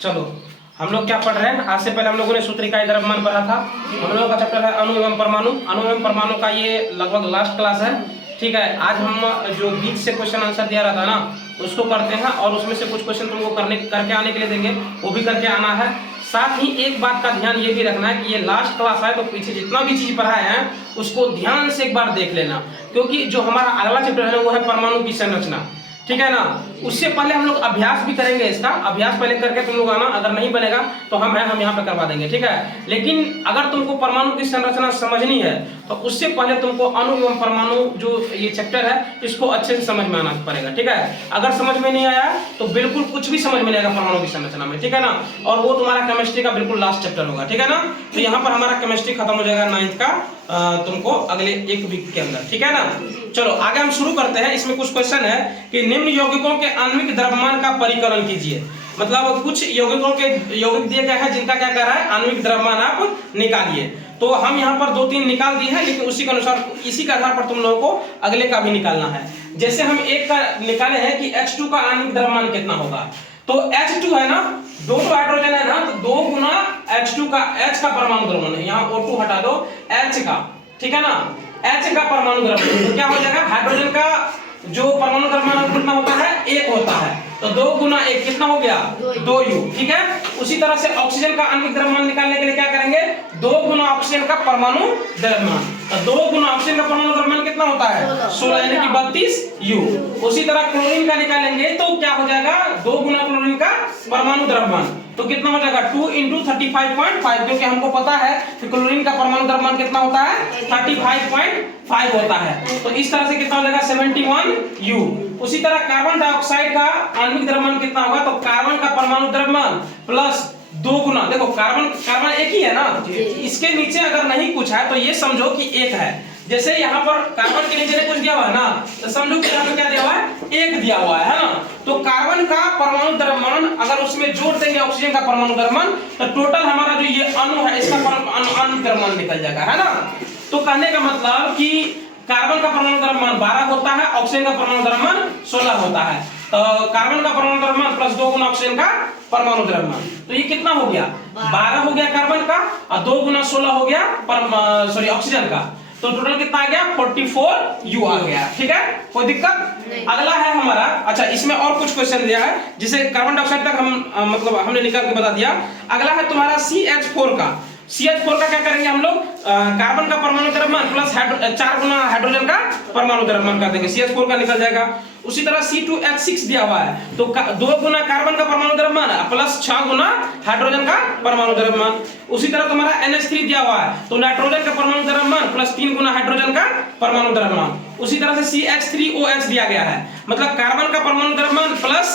चलो हम लोग क्या पढ़ रहे हैं, आज से पहले हम लोगों ने सूत्र इकाई द्रव्यमान पढ़ा था। हम लोगों का चैप्टर है अणु एवं परमाणु। अणु एवं परमाणु का ये लगभग लास्ट क्लास है, ठीक है। आज हम जो बीच से क्वेश्चन आंसर दिया रहा था ना, उसको करते हैं और उसमें से कुछ क्वेश्चन तुमको करके आने के लिए देंगे, वो भी करके आना है। साथ ही एक बात का ध्यान ये भी रखना है कि ये लास्ट क्लास है, तो पीछे जितना भी चीज पढ़ाए हैं उसको ध्यान से एक बार देख लेना, क्योंकि जो हमारा अगला चैप्टर है वो है परमाणु की संरचना, ठीक है ना। उससे पहले हम लोग अभ्यास भी करेंगे, इसका अभ्यास पहले करके तुम लोग आना। अगर नहीं बनेगा तो हम यहाँ पे करवा देंगे, ठीक है। लेकिन अगर तुमको परमाणु की संरचना समझनी है तो उससे पहले तुमको अणु एवं परमाणु जो ये चैप्टर है इसको अच्छे से समझ में आना पड़ेगा, ठीक है। अगर समझ में नहीं आया तो बिल्कुल कुछ भी समझ में नहीं आएगा परमाणु की संरचना में, ठीक है ना। और वो तुम्हारा केमिस्ट्री का बिल्कुल लास्ट चैप्टर होगा, ठीक है ना। तो यहाँ पर हमारा केमिस्ट्री खत्म हो जाएगा 9th का तुमको अगले एक वीक के अंदर, ठीक है ना। चलो आगे हम शुरू करते हैं। इसमें कुछ क्वेश्चन है कि निम्न यौगिकों के आणविक द्रव्यमान का परिकलन कीजिए। मतलब कुछ यौगिकों के यौगिक दिए गए हैं जिनका क्या कर रहा है, आणविक द्रव्यमान आप निकालिए। तो हम यहाँ पर 2-3 निकाल दिए हैं, लेकिन उसी के अनुसार इसी के आधार पर तुम लोगों को अगले का भी निकालना है। जैसे हम एक का निकाले हैं कि H2 का आणविक द्रव्यमान कितना होगा, तो H2 है ना, 2 हाइड्रोजन है ना, तो 2 गुना H2 का H का परमाणु द्रव्यमान है, यहाँ O2 हटा दो, H का, ठीक है ना, H का परमाणु द्रव्यमान। तो क्या हो जाएगा, हाइड्रोजन का जो परमाणु द्रव्यमान कितना होता है, 1 होता है, तो 2 गुना 1 कितना हो गया, 2U, ठीक है। उसी तरह से ऑक्सीजन का आणविक द्रव्यमान निकालने के लिए क्या करेंगे, 2 गुना ऑक्सीजन का परमाणु द्रव्यमान, तो 2 गुना ऑक्सीजन का परमाणु द्रव्यमान कितना होता है, 16 यानी कि 32U। उसी तरह क्लोरीन का निकालेंगे तो क्या हो जाएगा, 2 गुना क्लोरीन का परमाणु द्रव्यमान, तो कितना हो जाएगा 2 × 35.5, क्योंकि हमको पता है कि क्लोरीन का परमाणु द्रव्यमान कितना होता है, 35.5 होता है। तो इस तरह से कितना हो जाएगा 71U। उसी तरह कार्बन डाइऑक्साइड का आणविक द्रव्यमान कितना होगा, तो कार्बन का परमाणु द्रव्यमान प्लस 2 गुना, देखो कार्बन एक ही है ना, इसके नीचे अगर नहीं कुछ है तो ये समझो कि 1 है। जैसे यहाँ पर कार्बन के नीचे कुछ दिया हुआ है ना, तो समझो कि यहाँ पे क्या दिया हुआ है, 1 दिया हुआ है ना। तो कार्बन का परमाणु द्रव्यमान अगर उसमें जोड़ देंगे ऑक्सीजन का परमाणु द्रव्यमान, तो टोटल हमारा जो ये अणु है इसका आणविक द्रव्यमान निकल जाएगा, है ना। तो कहने का मतलब कि कार्बन का परमाणु द्रव्यमान 12 होता है, ऑक्सीजन का परमाणु द्रव्यमान 16 होता है। तो कार्बन का परमाणु द्रव्यमान प्लस 2 गुना ऑक्सीजन का परमाणु द्रव्यमान, तो ये कितना हो गया, 12 हो गया कार्बन का और 2 गुना 16 हो गया ऑक्सीजन का, तो टोटल कितना आ गया, 44U आ गया, ठीक है। कोई दिक्कत। अगला है हमारा, अच्छा इसमें और कुछ क्वेश्चन दिया है, जिसे कार्बन डाइऑक्साइड तक हम मतलब हमने निकाल के बता दिया। अगला है तुम्हारा CH4 का। CH4 का क्या करेंगे हम लोग, कार्बन का परमाणु द्रव्यमान प्लस 4 गुना हाइड्रोजन का परमाणु द्रव्यमान कर देंगे, CH4 का निकल जाएगा। उसी तरह C2H6 दिया हुआ है, तो 2 गुना कार्बन का परमाणु द्रव्यमान प्लस 6 गुना हाइड्रोजन का परमाणु द्रव्यमान। उसी तरह तुम्हारा NH3 दिया हुआ है, तो नाइट्रोजन का परमाणु द्रव्यमान प्लस 3 गुना हाइड्रोजन का परमाणु द्रव्यमान। उसी तरह से CH3OH दिया गया है, मतलब कार्बन का परमाणु द्रव्यमान प्लस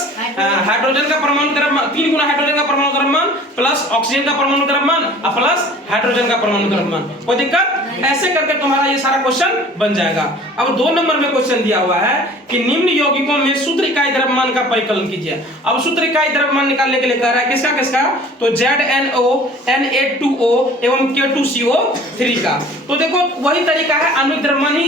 हाइड्रोजन का परमाणु द्रव्यमान, 3 गुना हाइड्रोजन का परमाणु द्रव्यमान प्लस ऑक्सीजन का परमाणु द्रव्यमान प्लस हाइड्रोजन का परमाणु द्रव्यमान। कोई दिक्कत। ऐसे करके तुम्हारा ये सारा क्वेश्चन बन जाएगा। अब 2 नंबर में क्वेश्चन दिया हुआ है कि निम्न यौगिकों में सूत्र इकाई द्रव्यमान का परिकलन कीजिए। अब सूत्र इकाई द्रव्यमान निकालने के लिए कह रहा है किसका किसका, तो ZnO, Na2O एवं K2CO3 का। तो देखो वही तरीका है, आणविक द्रव्यमान ही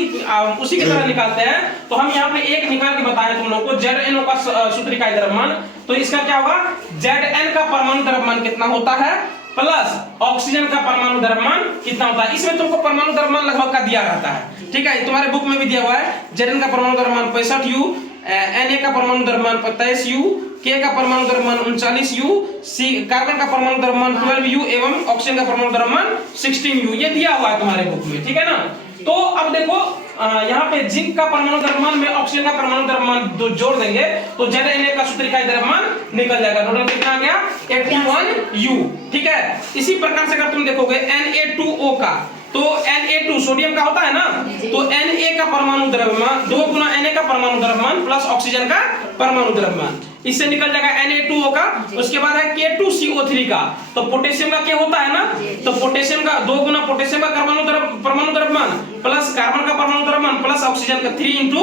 उसी की तरह निकालते हैं। तो हम यहाँ पे एक निकाल के बताए तुम लोगों को, ZnO का सूत्र इकाई द्रव्यमान, तो इसका क्या होगा, Zn का परमाणु द्रव्यमान कितना होता है प्लस ऑक्सीजन का परमाणु द्रव्यमान कितना होता है। इसमें तुमको परमाणु द्रव्यमान लगभग का दिया रहता है, ठीक है, तुम्हारे बुक में भी दिया हुआ है। Zn का परमाणु द्रव्यमान 65U, Na का परमाणु द्रव्यमान 27U, K का परमाणु द्रव्यमान 39U, कार्बन का परमाणु द्रव्यमान 12U एवं ऑक्सीजन का परमाणु द्रव्यमान 16U, ये दिया हुआ है तुम्हारे बुक में, ठीक है ना। तो अब देखो यहाँ पे जिंक का परमाणु द्रव्यमान में ऑक्सीजन का परमाणु द्रव्यमान जोड़ देंगे तो ZnA का सूत्र इकाई द्रव्यमान निकल जाएगा। टोटल कितना आ गया, 81U, ठीक है। इसी प्रकार से अगर तुम देखोगे Na2O का, तो Na2 सोडियम का होता है ना, तो Na का परमाणु द्रव्यमान 2 गुना Na का परमाणु द्रव्यमान प्लस ऑक्सीजन का परमाणु द्रव्यमान, इससे निकल जाएगा Na2O का। उसके बाद है K2CO3 का, तो पोटेशियम का क्या होता है ना, तो पोटेशियम का 2 गुना पोटेशियम का परमाणु द्रव्यमान प्लस कार्बन का परमाणु द्रव्यमान प्लस ऑक्सीजन का 3 ×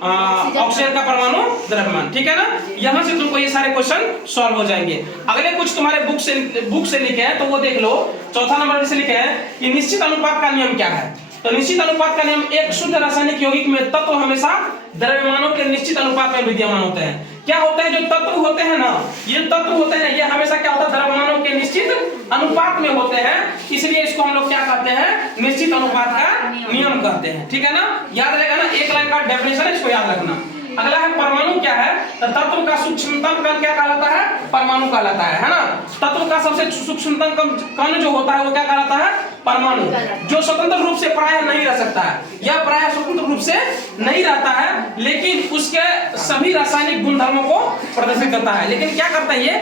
ऑक्सीजन का परमाणु द्रव्यमान, ठीक है ना। यहां से तुमको ये सारे क्वेश्चन सॉल्व हो जाएंगे। अगले कुछ तुम्हारे बुक से लिखे हैं तो वो देख लो। चौथा नंबर से लिखे हैं कि निश्चित अनुपात का नियम क्या है। तो निश्चित अनुपात का नियम, एक शुद्ध रासायनिक यौगिक में तत्व हमेशा द्रव्यमानों के निश्चित अनुपात में विद्यमान होते हैं। क्या होते हैं, जो तत्व होते हैं ना, ये तत्व होते हैं, ये हमेशा क्या होता है, द्रव्यमानों के निश्चित अनुपात में होते हैं, इसलिए इसको हम लोग क्या कहते हैं, निश्चित अनुपात का नियम कहते हैं। ठीक है ना, याद रहेगा ना, एक लाइन का डेफिनेशन है, इसको याद रखना। अगला है परमाणु क्या है, तो तत्व का सूक्ष्मतम कण क्या कहलाता है, परमाणु कहलाता है ना। तत्व का सबसे सूक्ष्मतम कण जो होता है वो क्या कहलाता है, परमाणु, जो स्वतंत्र रूप से प्रायः नहीं रह सकता है, यह प्रायः स्वतंत्र रूप से नहीं रहता है, लेकिन उसके सभी रासायनिक गुणधर्मों को प्रदर्शित करता है। लेकिन क्या करता है ये,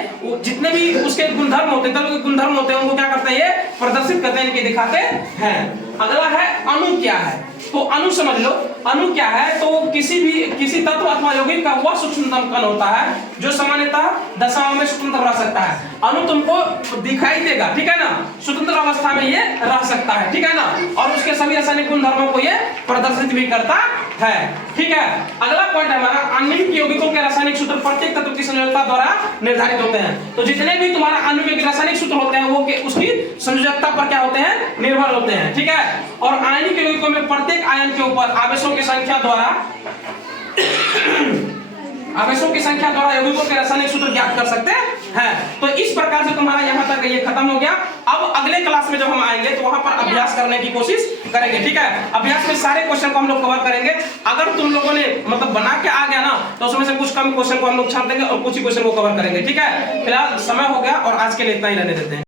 जितने भी उसके गुणधर्म होते हैं, तत्व के गुणधर्म होते हैं, उनको क्या करता है ये प्रदर्शित करते हैं, इनके दिखाते हैं। अगला है अणु क्या है, तो अणु समझ लो, अणु क्या है, तो किसी तत्व अथवा यौगिक का वह सूक्ष्मतम कण होता है जो सामान्यतः दशाओं में स्वतंत्र रह सकता है। अणु तुमको दिखाई देगा, ठीक है ना, स्वतंत्र अवस्था में ये रह सकता है, ठीक है ना, और उसके सभी रासायनिक गुणधर्मों को ये प्रदर्शित भी करता है। ठीक है, अगला पॉइंट है हमारा, आणविक यौगिकों के रासायनिक सूत्र प्रत्येक तत्व की संयोजकता द्वारा निर्धारित होते हैं। तो जितने भी तुम्हारा आणविक रासायनिक सूत्र होते हैं वो उसकी संयोजकता पर क्या होते हैं, निर्भर होते हैं। ठीक है, और आणविक यौगिकों में प्रत्येक आयन के ऊपर आवेशों की संख्या द्वारा यौगिकों के रासायनिक सूत्र ज्ञात कर सकते हैं। तो इस प्रकार से तुम्हारा यहाँ तक ये खत्म हो गया। अब अगले क्लास में जब हम आएंगे तो वहां पर अभ्यास करने की कोशिश करेंगे। ठीक है, अभ्यास में सारे क्वेश्चन को हम लोग कवर करेंगे। अगर तुम लोगों ने मतलब बना के आ गया ना, तो उसमें से कुछ कम क्वेश्चन को हम लोग छान देंगे और कुछ ही क्वेश्चन को कवर करेंगे। ठीक है, फिलहाल समय हो गया और आज के लिए इतना ही रहने देते हैं।